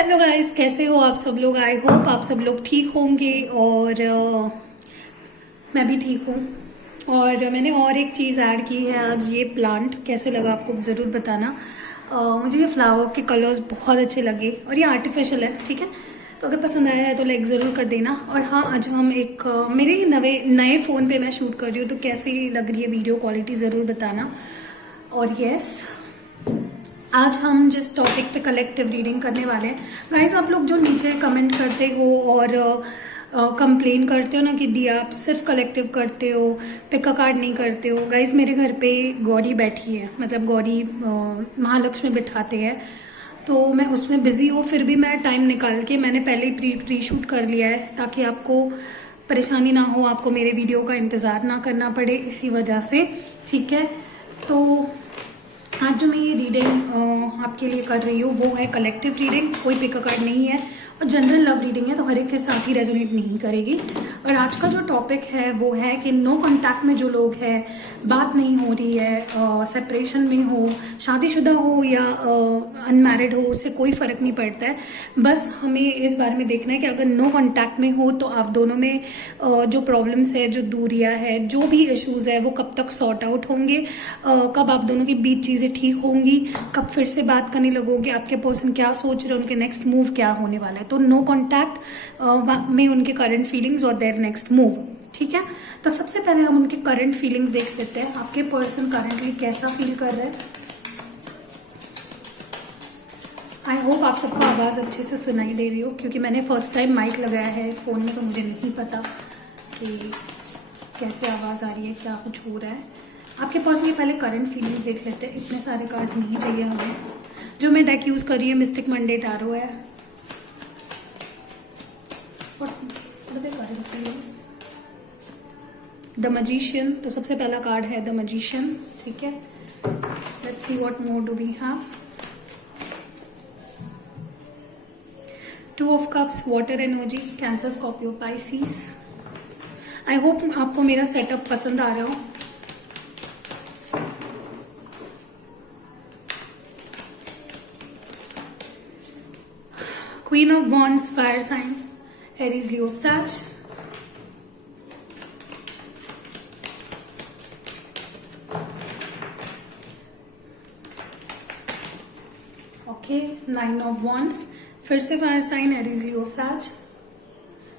Hello guys, कैसे हो आप सब लोग। आई होप आप सब लोग ठीक होंगे और मैं भी ठीक हूँ। और मैंने और एक चीज़ ऐड की है आज, ये प्लांट कैसे लगा आपको ज़रूर बताना। मुझे ये फ्लावर के कलर्स बहुत अच्छे लगे और ये आर्टिफिशियल है, ठीक है। तो अगर पसंद आया है तो लाइक ज़रूर कर देना। और हाँ, आज हम एक मेरे ही नए फ़ोन पे मैं शूट कर रही हूँ, तो कैसी लग रही है वीडियो क्वालिटी ज़रूर बताना। और यस, आज हम जिस टॉपिक पे कलेक्टिव रीडिंग करने वाले हैं गाइस, आप लोग जो नीचे कमेंट करते हो और कंप्लेन करते हो ना कि दिया आप सिर्फ कलेक्टिव करते हो, पिका कार्ड नहीं करते हो। गाइस, मेरे घर पे गौरी बैठी है, मतलब गौरी महालक्ष्मी बिठाते हैं, तो मैं उसमें बिज़ी हूँ। फिर भी मैं टाइम निकाल के मैंने पहले ही प्री शूट कर लिया है, ताकि आपको परेशानी ना हो, आपको मेरे वीडियो का इंतज़ार ना करना पड़े, इसी वजह से, ठीक है। तो आज जो मैं ये रीडिंग आपके लिए कर रही हूँ वो है कलेक्टिव रीडिंग, कोई पिका कार्ड नहीं है और जनरल लव रीडिंग है, तो हर एक के साथ ही रेजोनेट नहीं करेगी। और आज का जो टॉपिक है वो है कि नो कॉन्टैक्ट में जो लोग हैं, बात नहीं हो रही है, सेपरेशन में हो, शादीशुदा हो या अनमैरिड हो, उससे कोई फ़र्क नहीं पड़ता है। बस हमें इस बारे में देखना है कि अगर नो कॉन्टैक्ट में हो तो आप दोनों में जो प्रॉब्लम्स है, जो दूरियां है, जो भी इश्यूज़ है, वो कब तक सॉर्ट आउट होंगे, कब आप दोनों के बीच चीज़ें ठीक होंगी, कब फिर से बात करने लगोगे, आपके पर्सन क्या सोच रहे हैं, उनके नेक्स्ट मूव क्या होने वाला है। तो नो कॉन्टैक्ट में उनके करंट फीलिंग्स और देयर नेक्स्ट मूव, ठीक है। तो सबसे पहले हम उनके करंट फीलिंग्स देख लेते हैं, आपके पर्सन करंटली कैसा फील कर रहे हैं। आई होप आप सबको आवाज़ अच्छे से सुनाई दे रही हो, क्योंकि मैंने फर्स्ट टाइम माइक लगाया है इस फ़ोन में, तो मुझे नहीं पता कि कैसे आवाज़ आ रही है, क्या कुछ हो रहा है। आपके पर्सन की पहले करंट फीलिंग्स देख लेते हैं। इतने सारे कार्ड्स नहीं चाहिए हमें। जो मैं डेक यूज़ कर रही हूँ मिस्टिक मंडे टैरो है। द मैजिशियन, तो सबसे पहला कार्ड है द मैजिशियन, ठीक है। Let's see what more do we have. Two of cups, water energy, Cancer, Scorpio, Pisces. I hope आपको मेरा सेटअप पसंद आ रहा हो। Queen of wands, fire sign, Aries, Leo, Sag. Okay, nine of wands, फिर से फायर साइन, एरीज, लियो, सैज।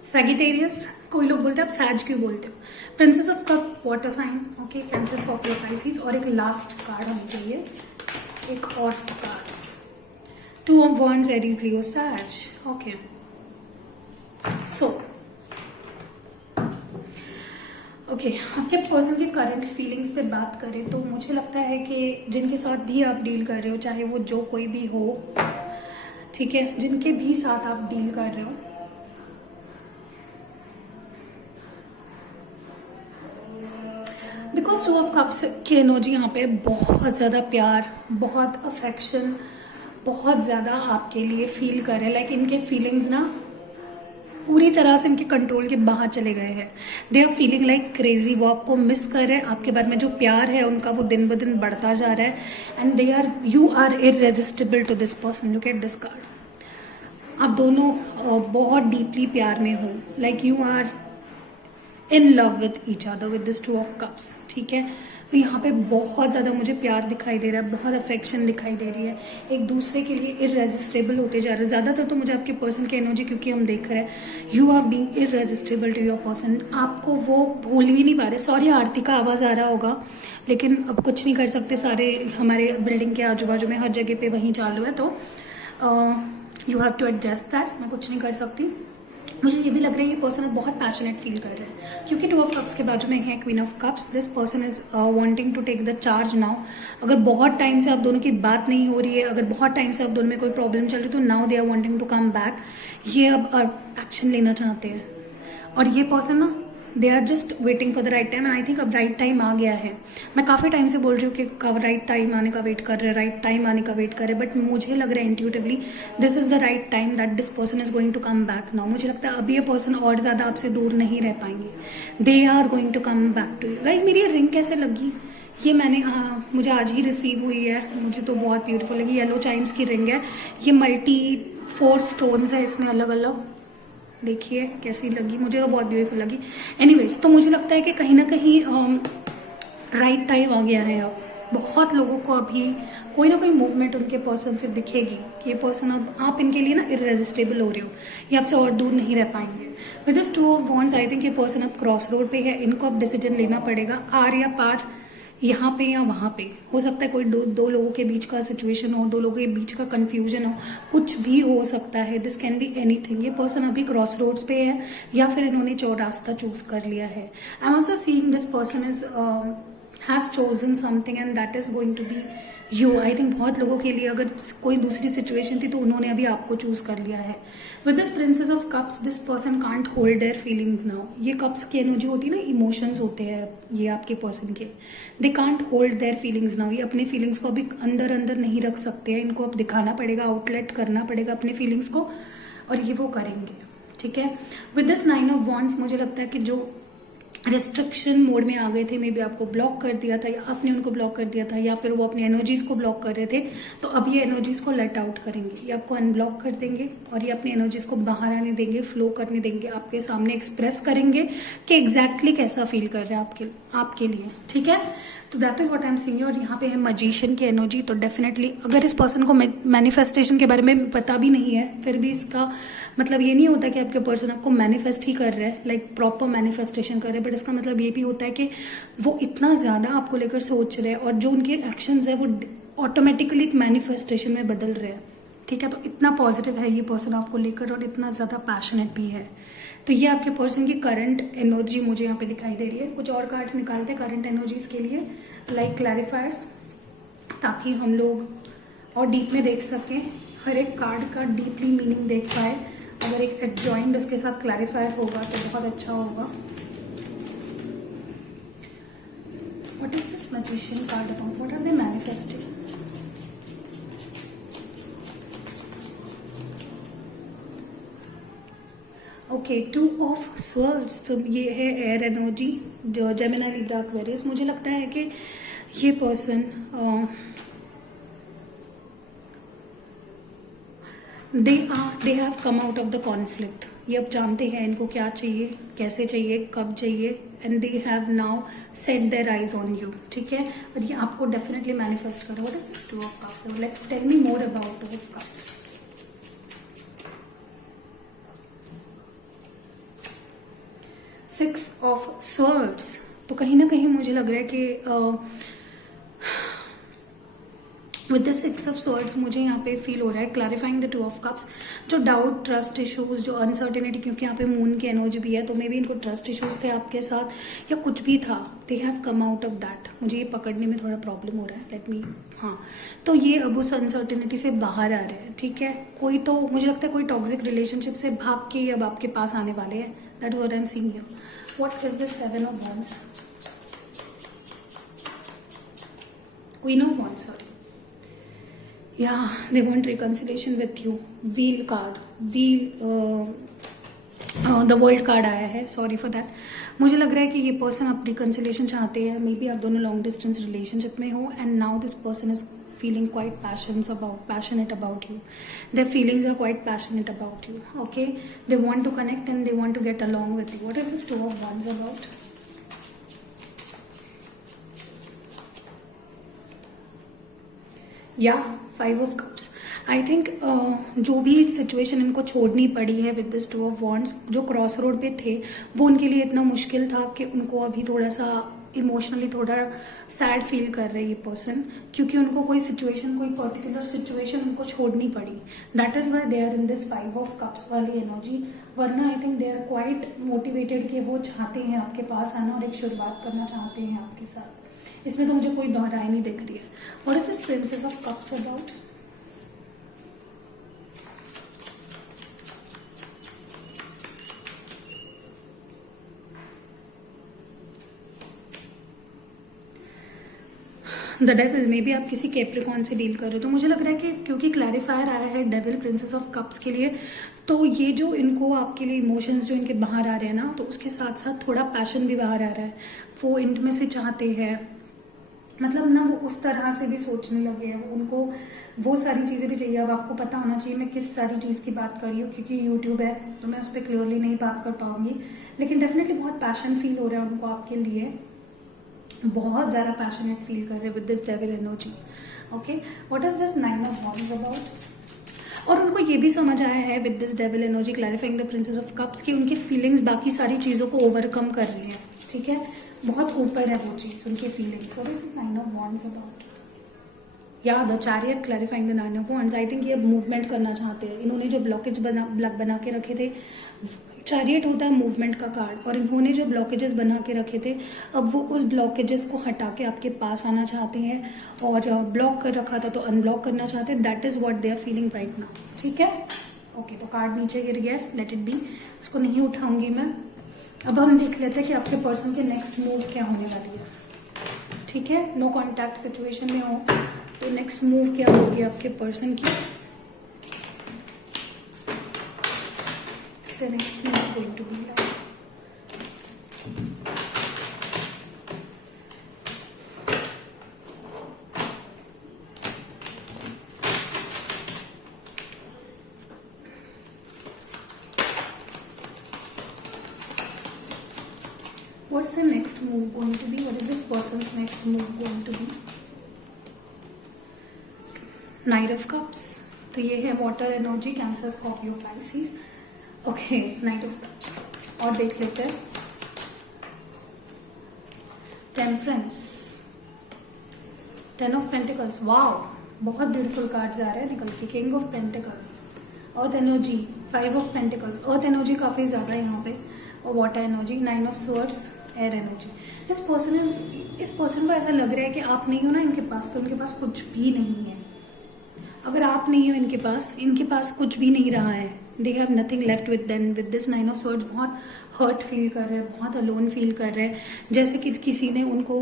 Sagittarius, कोई लोग बोलते हैं आप सैज क्यों बोलते हो। Princess of cup, water sign, okay, Cancer, Scorpio, Pisces. और एक लास्ट कार्ड हमें चाहिए, एक और card, two of wands, Aries, Leo, Sag, okay. So okay, आपके पर्सन की करंट फीलिंग्स पे बात करें तो मुझे लगता है कि जिनके साथ भी आप डील कर रहे हो, चाहे वो जो कोई भी हो, ठीक है, जिनके भी साथ आप डील कर रहे हो, बिकॉज टू ऑफ कप्स की एनर्जी यहाँ पे बहुत ज़्यादा प्यार, बहुत अफेक्शन, बहुत ज़्यादा आपके लिए फील कर रहे हैं। लाइक इनके फीलिंग्स ना पूरी तरह से इनके कंट्रोल के बाहर चले गए हैं। They are feeling like crazy, वो आपको मिस कर रहे हैं। आपके बारे में जो प्यार है उनका, वो दिन ब दिन बढ़ता जा रहा है। And you are irresistible to this person. Look at this card. आप दोनों बहुत डीपली प्यार में हो, like you are in love with each other with this two of cups, ठीक है। तो यहाँ पे बहुत ज़्यादा मुझे प्यार दिखाई दे रहा है, बहुत अफेक्शन दिखाई दे रही है, एक दूसरे के लिए इररेजिस्टेबल होते जा रहे हैं। ज़्यादातर तो मुझे आपके पर्सन की एनर्जी, क्योंकि हम देख रहे हैं you are being irresistible to your person, आपको वो भूल भी नहीं पा रहे। सॉरी, आरती का आवाज़ आ रहा होगा, लेकिन अब कुछ नहीं कर सकते, सारे हमारे बिल्डिंग के आजू बाजू में हर जगह पे वहीं चालू है, तो you have to adjust that. मैं कुछ नहीं कर सकती। मुझे ये भी लग रहा है ये पर्सन बहुत पैशनेट फील कर रहे हैं, क्योंकि टू ऑफ कप्स के बाजू में है queen of cups. This person is wanting to take the charge now. अगर बहुत टाइम से आप दोनों की बात नहीं हो रही है, अगर बहुत टाइम से आप दोनों में कोई प्रॉब्लम चल रही है, तो now they are wanting to come back. ये अब एक्शन लेना चाहते हैं। और ये पर्सन ना, they are just waiting for the right time. And I think अब राइट टाइम आ गया है। मैं काफ़ी टाइम से बोल रही हूँ कि कब राइट टाइम आने का वेट कर रहे हैं, राइट टाइम आने का वेट कर रहे हैं, बट मुझे लग रहा है intuitively this is the right time that this person is going to come back now. मुझे लगता है अभी ये पर्सन और ज़्यादा आपसे दूर नहीं रह पाएंगे। They are going to come back to you. Guys, मेरी ये रिंग कैसे लगी, ये मैंने मुझे आज ही रिसीव हुई है, मुझे तो बहुत ब्यूटीफुल लगी। येलो चाइम्स की रिंग है, ये मल्टी 4 स्टोन्स है इसमें अलग अलग, देखिए कैसी लगी, मुझे तो बहुत ब्यूटीफुल लगी। एनीवेज, तो मुझे लगता है कि कहीं ना कहीं राइट टाइम आ गया है। अब बहुत लोगों को अभी कोई ना कोई मूवमेंट उनके पर्सन से दिखेगी कि ये पर्सन, अब आप इनके लिए ना इरेजिस्टेबल हो रहे हो, ये आपसे और दूर नहीं रह पाएंगे। With this 2 of wands I think ये पर्सन अब क्रॉस रोड पे है, इनको अब डिसीजन लेना पड़ेगा, आर या पार, यहाँ पे या वहाँ पे। हो सकता है कोई दो लोगों के बीच का सिचुएशन हो, 2 लोगों के बीच का कन्फ्यूजन हो, कुछ भी हो सकता है। This can be anything. ये पर्सन अभी क्रॉस रोड्स पे है या फिर इन्होंने जो रास्ता चूज कर लिया है। I am also seeing this person is has chosen something and that is going to be you. I think बहुत लोगों के लिए अगर कोई दूसरी सिचुएशन थी तो उन्होंने अभी आपको चूज कर लिया है। With this princess of cups this person can't hold their feelings now. ये कप्स की एनर्जी होती है ना, इमोशंस होते हैं ये आपके पर्सन के, they can't hold their feelings now. ये अपनी फीलिंग्स को अभी अंदर अंदर नहीं रख सकते हैं, इनको अब दिखाना पड़ेगा, आउटलेट करना पड़ेगा अपने फीलिंग्स को, और ये वो करेंगे। ठीक है। विद दिस 9 ऑफ वॉन्ड्स मुझे लगता है कि जो रिस्ट्रिक्शन मोड में आ गए थे, मे बी आपको ब्लॉक कर दिया था या आपने उनको ब्लॉक कर दिया था, या फिर वो अपनी एनर्जीज को ब्लॉक कर रहे थे, तो अब ये एनर्जीज को लेट आउट करेंगे, ये आपको अनब्लॉक कर देंगे और ये अपनी एनर्जीज को बाहर आने देंगे, फ्लो करने देंगे, आपके सामने एक्सप्रेस करेंगे कि एग्जैक्टली कैसा फील कर रहे हैं आपके लिए। ठीक है, तो that is what I am seeing. और यहाँ पे है मैजिशियन की एनर्जी, तो डेफिनेटली अगर इस पर्सन को मैनिफेस्टेशन के बारे में पता भी नहीं है, फिर भी इसका मतलब ये नहीं होता कि आपके पर्सन आपको मैनिफेस्ट ही कर रहे हैं, लाइक प्रॉपर मैनिफेस्टेशन कर रहे हैं, बट इसका मतलब ये भी होता है कि वो इतना ज़्यादा आपको लेकर सोच रहे हैं और जो उनके एक्शंस है वो ऑटोमेटिकली एक मैनिफेस्टेशन में बदल रहे हैं। ठीक है, तो इतना पॉजिटिव है ये पर्सन आपको लेकर और इतना ज़्यादा पैशनेट भी है। तो ये आपके पर्सन की करंट एनर्जी मुझे यहाँ पे दिखाई दे रही है। कुछ और कार्ड्स निकालते हैं करंट एनर्जीज के लिए, लाइक क्लैरिफायर्स, ताकि हम लोग और डीप में देख सकें, हर एक कार्ड का डीपली मीनिंग देख पाए। अगर एक एडजॉइंट इसके साथ क्लैरिफायर होगा तो बहुत अच्छा होगा। What is this magician card about, what are they manifesting? Okay, 2 of swords, तो ये है एयर एनर्जी, जो जेमिनी लिब्रा एक्वेरियस। मुझे लगता है कि ये person they have come out of the conflict. ये अब जानते हैं इनको क्या चाहिए, कैसे चाहिए, कब चाहिए, and they have now set their eyes on you. ठीक है, और ये आपको डेफिनेटली मैनिफेस्ट करो। What is this 2 of cups? Like tell me more about 2 of cups. Six of swords, तो कहीं ना कहीं मुझे लग रहा है कि विद द 6 ऑफ स्वर्ड्स मुझे यहाँ पे फील हो रहा है क्लैरिफाइंग द 2 ऑफ कप्स। जो डाउट, ट्रस्ट इश्यूज, जो अनसर्टेनिटी, क्योंकि यहाँ पे मून की एनर्जी भी है, तो मे बी इनको ट्रस्ट इश्यूज थे आपके साथ या कुछ भी था, दे have come out of that. मुझे ये पकड़ने में थोड़ा प्रॉब्लम हो रहा है, लेट मी, हाँ, तो ये अब उस अनसर्टेनिटी से बाहर आ रहे हैं। ठीक है, कोई तो मुझे लगता है कोई टॉक्सिक रिलेशनशिप से भाग के अब आपके पास आने वाले हैं। That is what I am seeing here. What is the 7 of wands? Queen of wands, sorry. Yeah, they want reconciliation with you. Wheel card, the world card आया है, sorry for that. मुझे लग रहा है कि ये पर्सन आप reconciliation चाहते हैं, मे बी आप दोनों लॉन्ग डिस्टेंस रिलेशनशिप में हो, and now this person is feeling quite passionate about you. Their feelings are quite passionate about you. Okay, they want to connect and they want to get along with you. What is this 2 of wands about? या 5 of cups. I think जो भी situation इनको छोड़नी पड़ी है with this 2 of wands, जो cross road पे थे, वो उनके लिए इतना मुश्किल था कि उनको अभी थोड़ा सा इमोशनली थोड़ा सैड फील कर रहे हैं ये पर्सन, क्योंकि उनको कोई सिचुएशन, कोई पर्टिकुलर सिचुएशन उनको छोड़नी पड़ी। That is why they are in this 5 of cups वाली एनर्जी। वरना I think they are quite motivated कि वो चाहते हैं आपके पास आना और एक शुरुआत करना चाहते हैं आपके साथ। इसमें तो मुझे कोई दोहराई नहीं दिख रही है। What is this princess of cups about? The devil, may be आप किसी कैप्रिकॉन से डील कर रहे हो, तो मुझे लग रहा है कि क्योंकि क्लैरिफायर आया है डेविल प्रिंसेस ऑफ कप्स के लिए, तो ये जो इनको आपके लिए इमोशंस जो इनके बाहर आ रहे हैं ना, तो उसके साथ साथ थोड़ा पैशन भी बाहर आ रहा है। वो इंटिमेसी चाहते हैं, मतलब ना वो उस तरह से भी सोचने लगे हैं, उनको वो सारी चीज़ें भी चाहिए। अब आपको पता होना चाहिए मैं किस सारी चीज़ की बात कर रही हूँ, क्योंकि यूट्यूब है तो मैं उस पर क्लियरली नहीं बात कर पाऊंगी, लेकिन डेफिनेटली बहुत पैशन फील हो रहा है उनको आपके लिए, बहुत ज़्यादा पैशनेट फील कर रहे हैं with this devil energy. Okay, what is this nine of wands about? और उनको ये भी समझ आया है with this devil energy clarifying the princess of cups कि उनकी फीलिंग्स बाकी सारी चीज़ों को ओवरकम कर रही है, ठीक है, बहुत ऊपर है वो चीज़, उनकी feelings. What is nine of wands about? या the chariot clarifying the nine of wands. I think ये मूवमेंट करना चाहते हैं, इन्होंने जो ब्लॉकेज बना के रखे थे, चैरियट होता है मूवमेंट का कार्ड, और इन्होंने जो ब्लॉकेजेस बना के रखे थे अब वो उस ब्लॉकेजेस को हटा के आपके पास आना चाहते हैं, और ब्लॉक कर रखा था तो अनब्लॉक करना चाहते हैं। That is what they are feeling right now, ठीक है। ओके, तो कार्ड नीचे गिर गया, लेट इट बी, उसको नहीं उठाऊंगी मैं। अब हम देख लेते हैं कि आपके पर्सन के नेक्स्ट मूव क्या होने वाली है, ठीक है। नो कॉन्टैक्ट सिचुएशन में हो तो नेक्स्ट मूव क्या होगी आपके पर्सन की, the next move going to be like? What's the next move going to be? What is this person's next move going to be? Knight of Cups, तो ये है water energy, Cancer, Scorpio, Pisces. Okay, night of cups. और देख लेते हैं temperance, ten of pentacles. Wow, बहुत beautiful cards आ रहे हैं निकल के। King of pentacles, earth energy, five of pentacles, earth energy काफ़ी ज़्यादा है यहाँ पे, और water energy, nine of swords, air energy. इस पर्सन को ऐसा लग रहा है कि आप नहीं हो ना इनके पास, तो इनके पास कुछ भी नहीं है। अगर आप नहीं हो इनके पास कुछ भी नहीं रहा है। They have nothing left with them. With this nine of swords बहुत हर्ट फील कर रहे हैं, बहुत अलोन फील कर रहे हैं, जैसे कि किसी ने उनको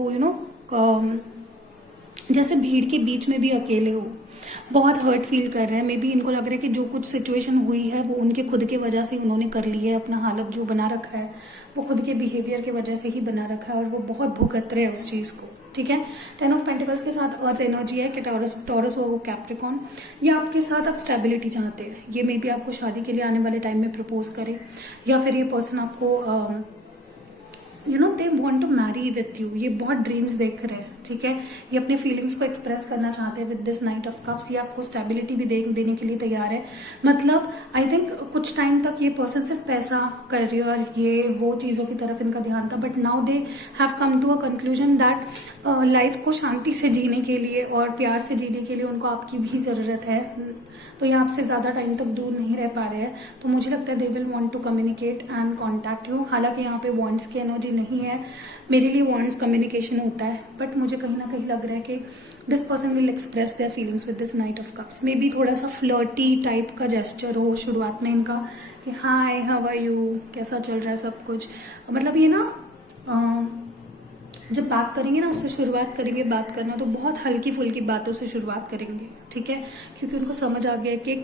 जैसे भीड़ के बीच में भी अकेले हो, बहुत हर्ट फील कर रहे हैं। मे बी इनको लग रहा है कि जो कुछ सिचुएशन हुई है वो उनके खुद के वजह से उन्होंने कर ली है, अपना हालत जो बना रखा है वो खुद के बिहेवियर की वजह से ही बना रखा है, और वो बहुत भुगत रहे हैं उस चीज़ को, ठीक है। टेन ऑफ पेंटिकल्स के साथ अर्थ एनर्जी है कि टॉरस वो कैप्रिकॉर्न, ये आपके साथ आप स्टेबिलिटी चाहते हैं। ये मे बी आपको शादी के लिए आने वाले टाइम में प्रपोज करे, या फिर ये पर्सन आपको they want to marry with you, ये बहुत ड्रीम्स देख रहे हैं, ठीक है। ये अपने फीलिंग्स को एक्सप्रेस करना चाहते हैं with this night of cups. ये आपको स्टेबिलिटी भी देने के लिए तैयार है। मतलब आई थिंक कुछ टाइम तक ये पर्सन सिर्फ पैसा कर रही है और ये वो चीज़ों की तरफ इनका ध्यान था, but now they have come to a conclusion that life को शांति से जीने के लिए और प्यार से जीने के लिए उनको आपकी भी ज़रूरत है। तो ये आपसे ज़्यादा टाइम तक दूर नहीं रह पा रहे हैं, तो मुझे लगता है they will want to communicate and contact you. हालांकि यहाँ पे वॉन्ड्स की एनर्जी नहीं है, मेरे लिए वॉन्ड्स कम्युनिकेशन होता है, बट मुझे कहीं ना कहीं लग रहा है कि this person will express their feelings with this night of cups. May be थोड़ा सा फ्लर्टी टाइप का जेस्चर हो शुरुआत में इनका कि हाय हाउ आर यू, कैसा चल रहा है सब कुछ। मतलब ये ना जब बात करेंगे ना, उससे शुरुआत करेंगे बात करना, तो बहुत हल्की फुल्की बातों से शुरुआत करेंगे, ठीक है, क्योंकि उनको समझ आ गया कि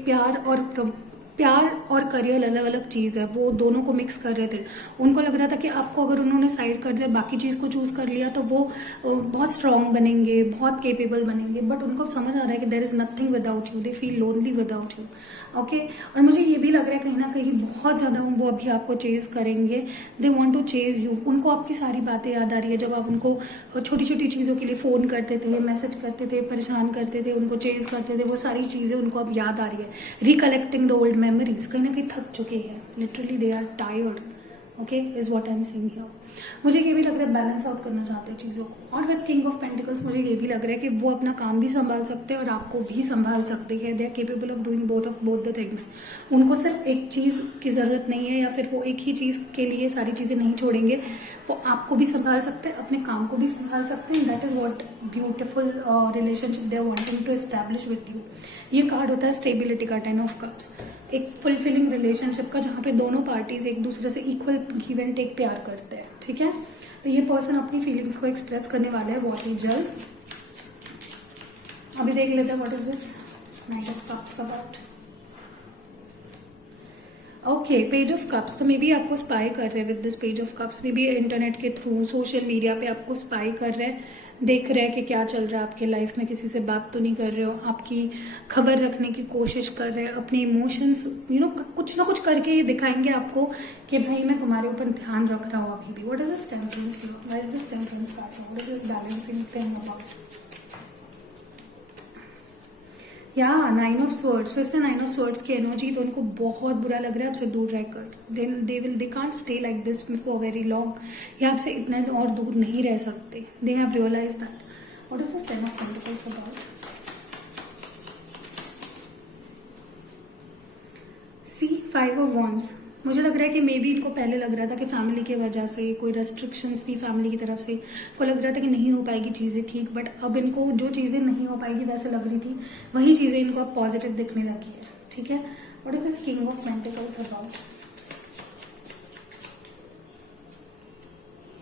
प्यार और करियर अलग अलग चीज़ है। वो दोनों को मिक्स कर रहे थे। उनको लग रहा था कि आपको अगर उन्होंने साइड कर दिया, बाकी चीज़ को चूज़ कर लिया, तो वो बहुत स्ट्रांग बनेंगे, बहुत केपेबल बनेंगे, बट उनको समझ आ रहा है कि there is nothing without you, they feel lonely without you, okay. और मुझे ये भी लग रहा है कहीं ना कहीं बहुत ज़्यादा वो अभी आपको चेज़ करेंगे, they want to chase you. उनको आपकी सारी बातें याद आ रही है, जब आप उनको छोटी छोटी चीज़ों के लिए फ़ोन करते थे, मैसेज करते थे, परेशान करते थे, उनको चेज़ करते थे, वो सारी चीज़ें उनको अब याद आ रही है। रिकलेक्टिंग द ओल्ड मेमोरीज, कहीं ना कहीं थक चुके हैं, literally they are tired, okay, is what I am seeing here. मुझे ये भी लग रहा है बैलेंस आउट करना चाहते हैं चीज़ों को। और विद किंग ऑफ पेंटिकल्स मुझे ये भी लग रहा है कि वो अपना काम भी संभाल सकते हैं और आपको भी संभाल सकते हैं। They are capable of doing both the things. उनको सिर्फ एक चीज़ की ज़रूरत नहीं है, या फिर वो एक ही चीज़ के लिए सारी चीज़ें नहीं छोड़ेंगे। वो आपको भी संभाल सकते हैं, अपने काम को भी संभाल सकते हैं। That is what beautiful relationship they are wanting to establish with you. ये कार्ड होता है स्टेबिलिटी का, 10 ऑफ कप्स, एक फुलफिलिंग रिलेशनशिप का, जहाँ पे दोनों पार्टीज एक दूसरे से इक्वल गिव एंड टेक प्यार करते हैं, ठीक है। तो ये पर्सन अपनी फीलिंग्स को एक्सप्रेस करने वाले हैं बहुत ही जल्द। अभी देख लेते हैं what is this night of cups about. Okay, page of cups, तो मे बी आपको स्पाई कर रहे हैं with this page of cups. May be internet के थ्रू, सोशल मीडिया पे आपको स्पाई कर रहे हैं। देख रहे हैं कि क्या चल रहा है आपके लाइफ में, किसी से बात तो नहीं कर रहे हो, आपकी खबर रखने की कोशिश कर रहे हैं, अपने इमोशंस कुछ ना कुछ करके ये दिखाएंगे आपको कि भाई मैं तुम्हारे ऊपर ध्यान रख रहा हूँ अभी भी। What is this temperance? Why is this temperance card? What is this balancing thing about? या 9 ऑफ स्वर्ड्स, फिर से 9 ऑफ स्वर्ड्स की एनर्जी, तो उनको बहुत बुरा लग रहा है आपसे दूर रहकर। They can't stay like this for very long. ये आपसे इतना और दूर नहीं रह सकते। They have realise that. What is this 10 of pentacles about? See 5 of wands. मुझे लग रहा है कि मे बी इनको पहले लग रहा था कि फैमिली की वजह से कोई रेस्ट्रिक्शंस थी फैमिली की तरफ से, को लग रहा था कि नहीं हो पाएगी चीज़ें ठीक, बट अब इनको जो चीज़ें नहीं हो पाएगी वैसे लग रही थी, वही चीज़ें इनको अब पॉजिटिव दिखने लगी है। ठीक है। What is this king of pentacles about?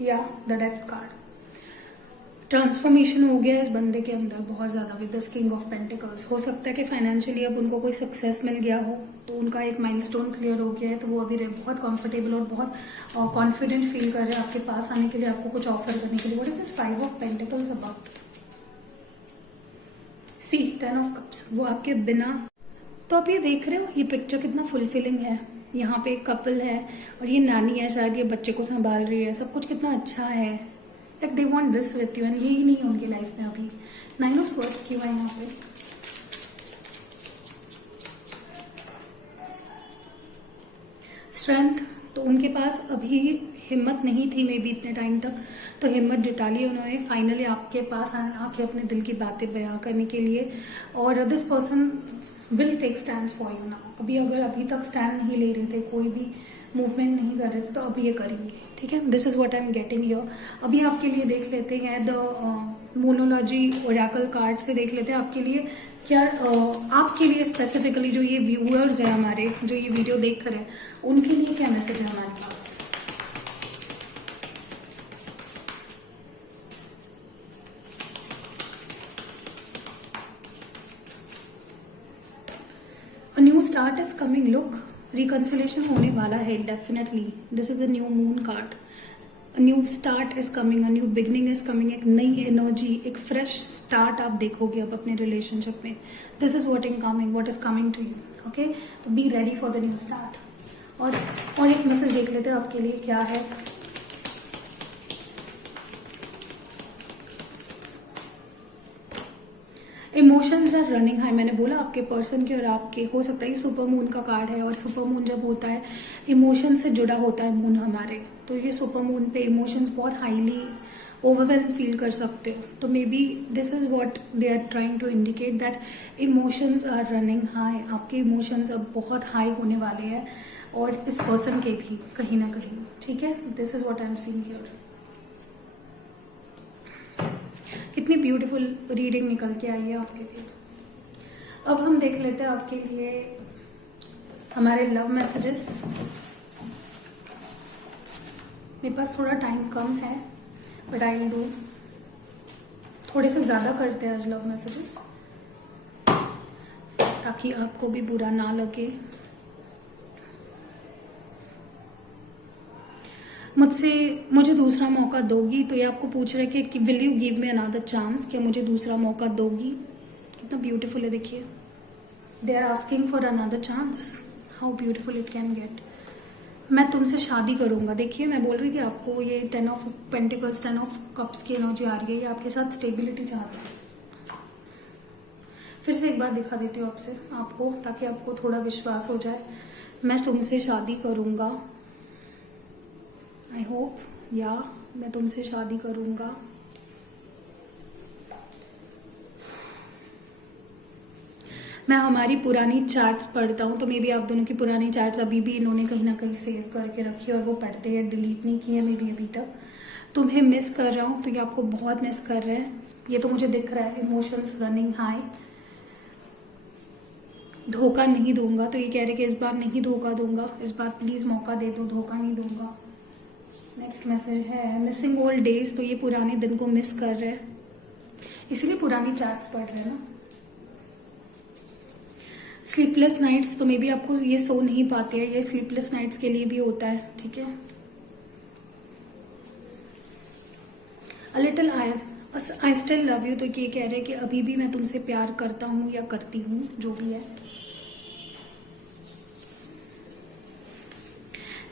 या द डेथ कार्ड। ट्रांसफॉर्मेशन हो गया है इस बंदे के अंदर बहुत ज़्यादा with the king of pentacles. हो सकता है कि फाइनेंशियली अब उनको कोई सक्सेस मिल गया हो, तो उनका एक माइलस्टोन क्लियर हो गया है, तो वो अभी बहुत कंफर्टेबल और बहुत कॉन्फिडेंट फील कर रहे हैं आपके पास आने के लिए, आपको कुछ ऑफर करने के लिए। What is this 5 of pentacles about? See 10 of cups. वो आपके बिना, तो आप ये देख रहे हो ये पिक्चर कितना फुलफिलिंग है। यहाँ पे एक कपल है और ये नानी है, शायद ये बच्चे को संभाल रही है, सब कुछ कितना अच्छा है। Like they want this with you, and यही नहीं है उनकी लाइफ में अभी। 9 ऑफ स्वर्ड्स क्यों है यहाँ पे? स्ट्रेंथ, तो उनके पास अभी हिम्मत नहीं थी मे बी इतने टाइम तक, तो हिम्मत जुटा ली उन्होंने फाइनली आपके पास आके अपने दिल की बातें बयां करने के लिए। और this person will take stand for you now. अभी अगर अभी तक स्टैंड नहीं ले रहे थे, कोई भी मूवमेंट नहीं कर रहे थे, तो अब ये करेंगे। ठीक है। This is what I am getting here. अभी आपके लिए देख लेते हैं द मोनोलॉजी ओरेकल कार्ड से देख लेते हैं आपके लिए क्या आपके लिए स्पेसिफिकली जो ये व्यूअर्स हैं हमारे, जो ये वीडियो देख रहे हैं, उनके लिए क्या मैसेज है हमारे पास। A new start is coming. Look, reconciliation होने वाला है definitely. This is a new moon card. A new start is coming, a new beginning is coming. एक नई एनर्जी, एक फ्रेश स्टार्ट आप देखोगे अब अपने रिलेशनशिप में। This is what is coming to you. Okay, तो be ready for the new start. और एक मैसेज देख लेते हैं आपके लिए क्या है। Emotions are running high. मैंने बोला आपके पर्सन के और आपके, हो सकता है सुपर मून का कार्ड है, और सुपर मून जब होता है इमोशन से जुड़ा होता है मून हमारे, तो ये सुपर मून पे इमोशंस बहुत हाईली ओवरवेलम फील कर सकते हो। तो maybe this is what they are trying to indicate, that emotions are running high. आपके इमोशंस अब बहुत हाई होने वाले हैं, और इस पर्सन के भी कहीं ना कहीं। ठीक है। This is what I am seeing here. कितनी ब्यूटीफुल रीडिंग निकल के आई है आपके लिए। अब हम देख लेते हैं आपके लिए हमारे लव मैसेजेस। मेरे पास थोड़ा टाइम कम है, बट आई विल डू, थोड़े से ज़्यादा करते हैं आज लव मैसेजेस, ताकि आपको भी बुरा ना लगे। मुझे दूसरा मौका दोगी, तो ये आपको पूछ रहे कि will you give me another chance, क्या मुझे दूसरा मौका दोगी। कितना ब्यूटीफुल है देखिए। They are asking for another chance. How beautiful it can get. मैं तुमसे शादी करूंगा। देखिए मैं बोल रही थी आपको, ये 10 ऑफ पेंटिकल्स 10 ऑफ कप्स की एनर्जी आ रही है। ये आपके साथ स्टेबिलिटी चाहता है। फिर से एक बार दिखा देती हूँ आपको, ताकि आपको थोड़ा विश्वास हो जाए। मैं तुमसे शादी करूंगा, आई होप, या मैं तुमसे शादी करूंगा। मैं हमारी पुरानी चैट्स पढ़ता हूँ, तो मे बी आप दोनों की पुरानी चैट्स अभी भी इन्होंने कहीं ना कहीं सेव करके रखी है, और वो पढ़ते हैं, डिलीट नहीं किए मे बी अभी तक। तुम्हें मिस कर रहा हूँ, तो ये आपको बहुत मिस कर रहे हैं, ये तो मुझे दिख रहा है। Emotions running high. धोखा नहीं दूंगा, तो ये कह रहे कि इस बार नहीं धोखा दूंगा, इस बार प्लीज़ मौका दे दो, धोखा नहीं दूंगा। नेक्स्ट मैसेज है मिसिंग ओल्ड डेज, तो ये पुराने दिन को मिस कर रहे हैं, इसीलिए पुरानी चैट्स पढ़ रहे हैं ना। स्लीपलेस नाइट्स, तो मे बी आपको ये सो नहीं पाते हैं, ये स्लीपलेस नाइट्स के लिए भी होता है। ठीक है। A little I still love you, तो ये कह रहे हैं कि अभी भी मैं तुमसे प्यार करता हूँ या करती हूँ, जो भी है।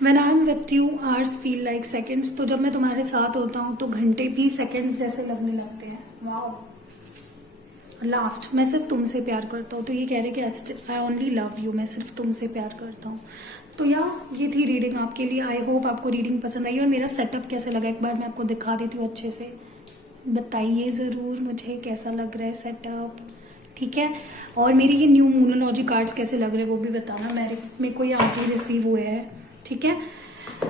When I am with you, hours feel like seconds. तो जब मैं तुम्हारे साथ होता हूँ तो घंटे भी सेकंड्स जैसे लगने लगते हैं। वाह। लास्ट, मैं सिर्फ तुमसे प्यार करता हूँ, तो ये कह रहे कि आई ओनली लव यू, मैं सिर्फ तुमसे प्यार करता हूँ। तो ये थी रीडिंग आपके लिए। आई होप आपको रीडिंग पसंद आई, और मेरा सेटअप कैसे लगा एक बार मैं आपको दिखा देती हूँ अच्छे से। बताइए ज़रूर मुझे कैसा लग रहा है सेटअप, ठीक है। और मेरी ये न्यू मोनोलॉजी कार्ड्स कैसे लग रहे हैं वो भी बताना। मेरे को ये आज ही रिसीव हुए हैं, ठीक है।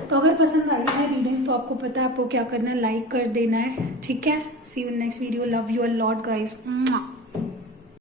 तो अगर पसंद आई है रीडिंग तो आपको पता है आपको क्या करना है, लाइक कर देना है, ठीक है। See you in next video, love you a lot guys.